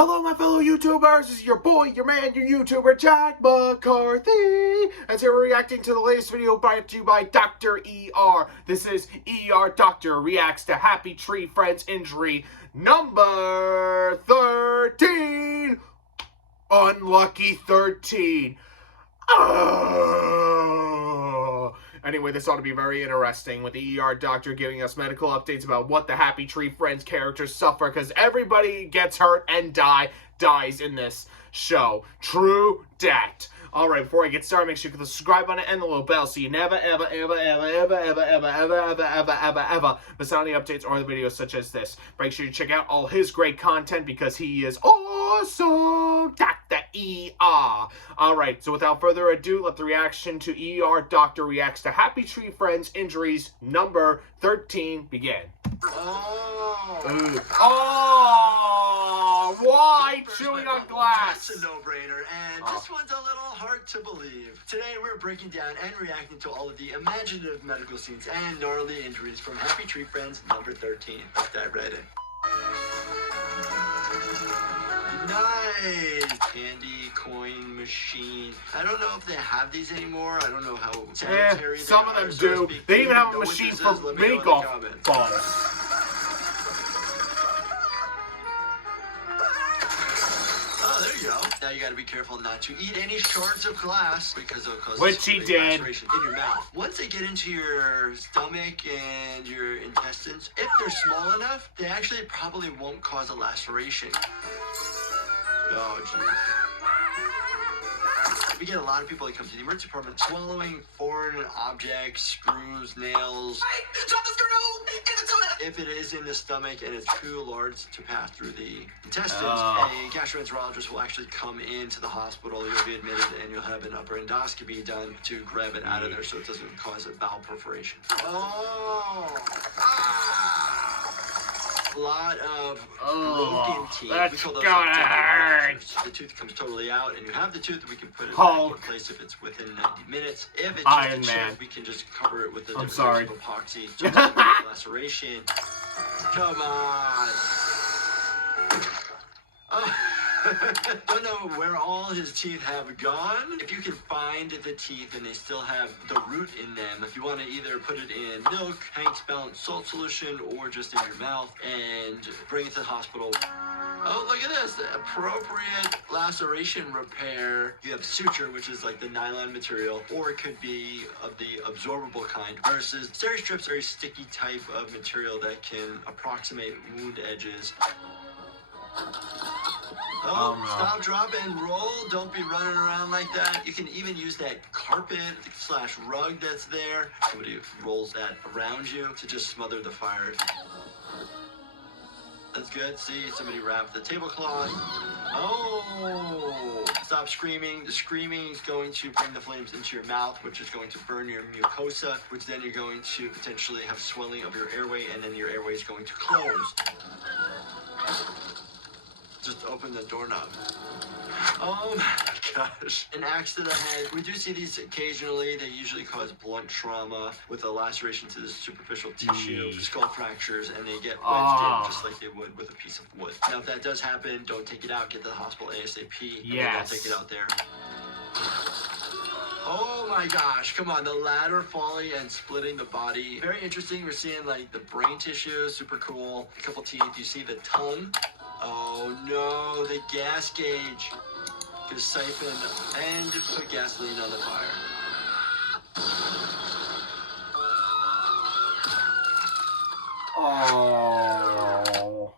Hello, my fellow YouTubers. This is your boy, your man, your YouTuber, Jack McCarthy. And today we're reacting to the latest video brought to you by Dr. ER. This is ER Doctor reacts to Happy Tree Friends injury number 13. Unlucky 13. Anyway, this ought to be very interesting with the ER Doctor giving us medical updates about what the Happy Tree Friends characters suffer, because everybody gets hurt and dies in this show. True death. Alright, before I get started, make sure you click the subscribe button and the little bell so you never, ever miss out on any updates or the videos such as this. Make sure you check out all his great content because he is awesome. Dr. ER. Alright, so without further ado, let the reaction to ER Doctor reacts to Happy Tree Friends injuries number 13 begin. Why chewing on glass? It's a no-brainer, and this one's a little hard to believe. Today we're breaking down and reacting to all of the imaginative medical scenes and gnarly injuries from Happy Tree Friends number 13. Let's dive right in. Nice! Candy coin machine. I don't know if they have these anymore. I don't know how sanitary some of them do. They even have a machine for mini golf balls. There you go. Now you gotta be careful not to eat any shards of glass because it'll cause laceration in your mouth. Once they get into your stomach and your intestines, if they're small enough, they actually probably won't cause a laceration. Oh, jeez. We get a lot of people that come to the emergency department swallowing foreign objects, screws, nails. If it is in the stomach and it's too large to pass through the intestines, a gastroenterologist will actually come into the hospital. You'll be admitted and you'll have an upper endoscopy done to grab it out of there so it doesn't cause a bowel perforation. A lot of broken teeth. That's we call those gonna hurt. The tooth comes totally out, and you have the tooth. We can put it back in place if it's within 90 minutes. If it's Iron just a Man. chip, we can just cover it with a different type of epoxy. So it doesn't have a laceration. Come on. Don't know where all his teeth have gone. If you can find the teeth and they still have the root in them, if you want to either put it in milk, Hank's balanced salt solution, or just in your mouth and bring it to the hospital. Oh, look at this. The appropriate laceration repair. You have suture, which is like the nylon material, or it could be of the absorbable kind, versus steri strips are a sticky type of material that can approximate wound edges. Oh, no. Stop, drop, and roll. Don't be running around like that. You can even use that carpet/rug that's there. Somebody rolls that around you to just smother the fire. That's good. See, somebody wrapped the tablecloth. Oh, stop screaming. The screaming is going to bring the flames into your mouth, which is going to burn your mucosa, which then you're going to potentially have swelling of your airway, and then your airway is going to close. Just open the doorknob. Oh my gosh. An axe to the head. We do see these occasionally. They usually cause blunt trauma with a laceration to the superficial tissue, skull fractures, and they get wedged in just like they would with a piece of wood. Now, if that does happen, don't take it out. Get to the hospital ASAP. Yes. Don't take it out there. Oh my gosh, come on, the ladder falling and splitting the body. Very interesting. We're seeing like the brain tissue, super cool. A couple teeth. You see the tongue. Oh no, the gas gauge. Gonna siphon and put gasoline on the fire. Oh.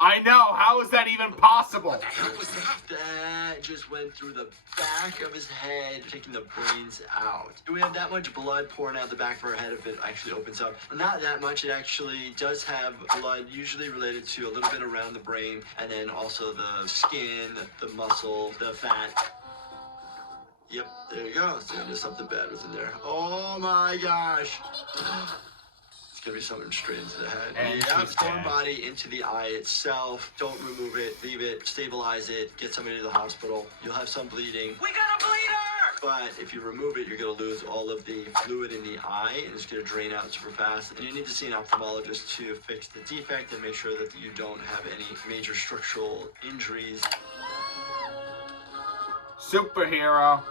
I know, how is that even possible? What the hell was that? That just went through the back of his head, taking the brains out. Do we have that much blood pouring out the back of our head if it actually opens up? Not that much. It actually does have blood, usually related to a little bit around the brain, and then also the skin, the muscle, the fat. Yep, there you go. So there's something bad was in there. Oh my gosh. Gonna be something straight into the head. Yeah, foreign body into the eye itself. Don't remove it. Leave it. Stabilize it. Get somebody to the hospital. You'll have some bleeding. We got a bleeder! But if you remove it, you're going to lose all of the fluid in the eye, and it's going to drain out super fast. And you need to see an ophthalmologist to fix the defect and make sure that you don't have any major structural injuries. Superhero.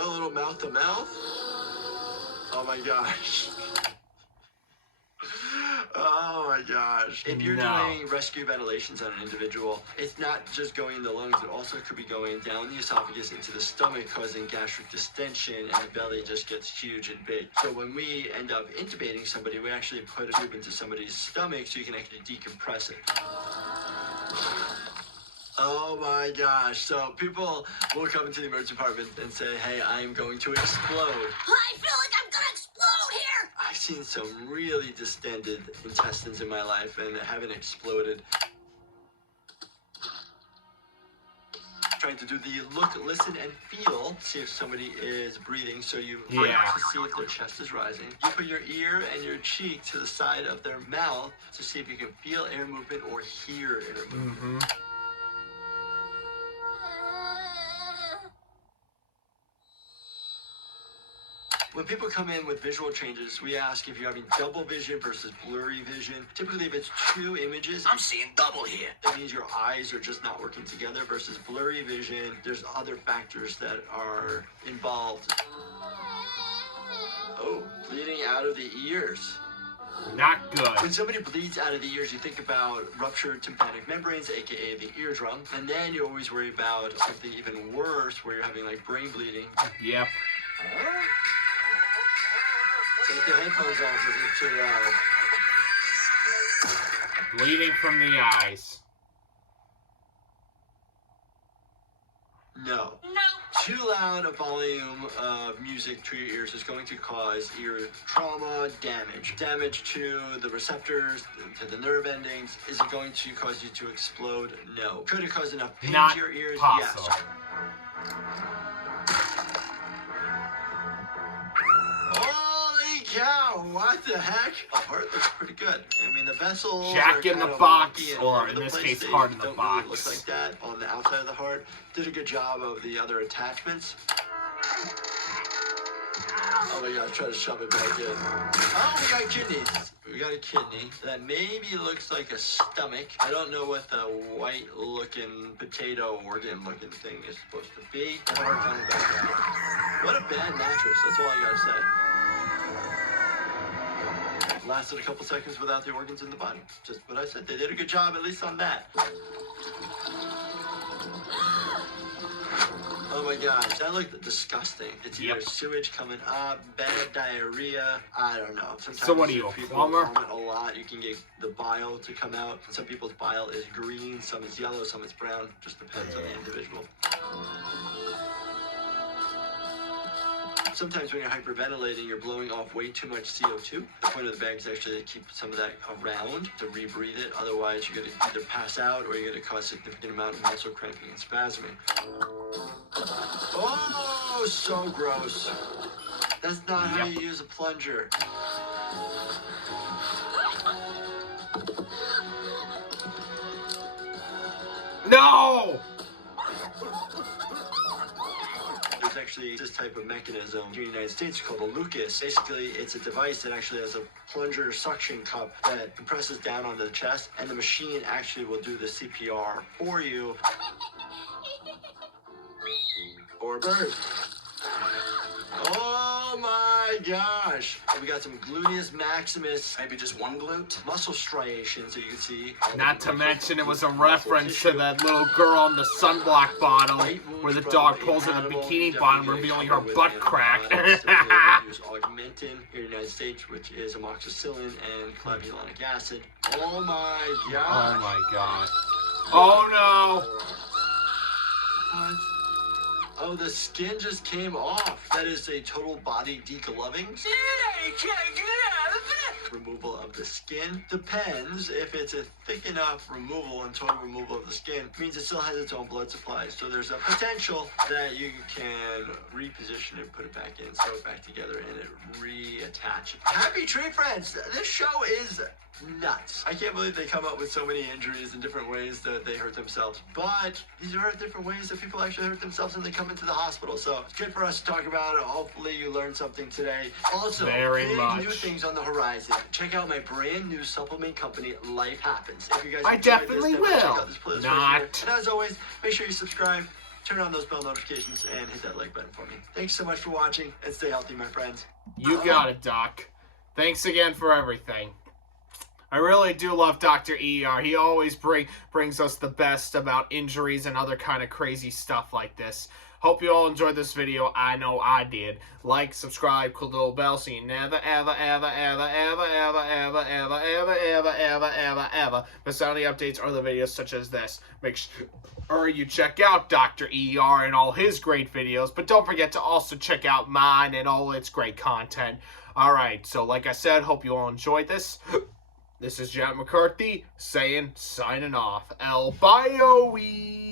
A little mouth to mouth. Oh my gosh. Oh my gosh. If you're doing rescue ventilations on an individual, it's not just going in the lungs, it also could be going down the esophagus into the stomach, causing gastric distension, and the belly just gets huge and big. So when we end up intubating somebody, we actually put a tube into somebody's stomach so you can actually decompress it. Oh my gosh. So people will come into the emergency department and say, hey, I'm going to explode. I feel like I'm gonna explode here! I've seen some really distended intestines in my life and haven't exploded. Trying to do the look, listen, and feel, see if somebody is breathing. So you breathe to see if their chest is rising. You put your ear and your cheek to the side of their mouth to see if you can feel air movement or hear air movement. When people come in with visual changes, we ask if you're having double vision versus blurry vision. Typically, if it's two images, I'm seeing double here. that means your eyes are just not working together versus blurry vision. There's other factors that are involved. Oh, bleeding out of the ears. Not good. When somebody bleeds out of the ears, you think about ruptured tympanic membranes, aka the eardrum, and then you always worry about something even worse where you're having like brain bleeding. Yep. Take the headphones off, it's too loud. Bleeding from the eyes. No. Too loud a volume of music to your ears is going to cause ear trauma, damage. Damage to the receptors, to the nerve endings. Is it going to cause you to explode? No. Could it cause enough pain Not to your ears? possible. Yes. Holy cow, what the heck? The heart looks pretty good. I mean, the vessels Jack are in the kind of box, wonky and or all over in the this place. case, They heart in the don't box. really look like that on the outside of the heart. Did a good job of the other attachments. Oh my gosh, try to shove it back in. Oh, we got kidneys. We got a kidney that maybe looks like a stomach. I don't know what the white-looking potato organ-looking thing is supposed to be. I have a hard time back out. What a bad mattress. That's all I gotta say. Lasted a couple seconds without the organs in the body. Just what I said. They did a good job, at least on that. Oh my gosh, that looked disgusting. It's either sewage coming up, bad diarrhea, I don't know. Sometimes So what are you, if a people plumber? vomit a lot, you can get the bile to come out. Some people's bile is green, some is yellow, some is brown. Just depends on the individual. Sometimes when you're hyperventilating, you're blowing off way too much CO2. The point of the bag is actually to keep some of that around, to rebreathe it. Otherwise, you're going to either pass out or you're going to cause a significant amount of muscle cramping and spasming. Oh, so gross. That's not how you use a plunger. No! There's actually this type of mechanism here in the United States called a Lucas. Basically, it's a device that actually has a plunger suction cup that compresses down onto the chest, and the machine actually will do the CPR for you. Or a bird. Oh my gosh. We got some gluteus maximus. Maybe just one glute? Muscle striations that you can see. Not to mention it was a reference to that little girl on the sunblock bottle where the dog pulls in the bikini bottom revealing her butt crack. Use augmentin here in the United States, which is amoxicillin and clavulanic acid. Oh my gosh. Oh my god. Oh no! What? Oh, the skin just came off. That is a total body degloving. Removal of the skin depends. If it's a thick enough removal and total removal of the skin, means it still has its own blood supply. So there's a potential that you can reposition it, put it back in, sew it back together, and it reattach. Happy tree friends! This show is nuts. I can't believe they come up with so many injuries and different ways that they hurt themselves. But these are different ways that people actually hurt themselves when they come into the hospital. So it's good for us to talk about it. Hopefully you learned something today. Also, Very big much. new things on the horizon. Check out my brand new supplement company, Life Happens. If you guys I enjoyed definitely this, check will. out this playlist Not. right here. And as always, make sure you subscribe, turn on those bell notifications, and hit that like button for me. Thanks so much for watching, and stay healthy, my friends. You got it, Doc. Thanks again for everything. I really do love Dr. ER. He always brings us the best about injuries and other kind of crazy stuff like this. Hope you all enjoyed this video. I know I did. Like, subscribe, click the little bell so you never, ever, ever, ever, ever, ever, ever, ever, ever, ever, ever, ever, ever miss out on the updates or the videos such as this. Make sure you check out Dr. ER and all his great videos, but don't forget to also check out mine and all its great content. Alright, so like I said, hope you all enjoyed this. This is Jack McCarthy signing off. El Bio-wee.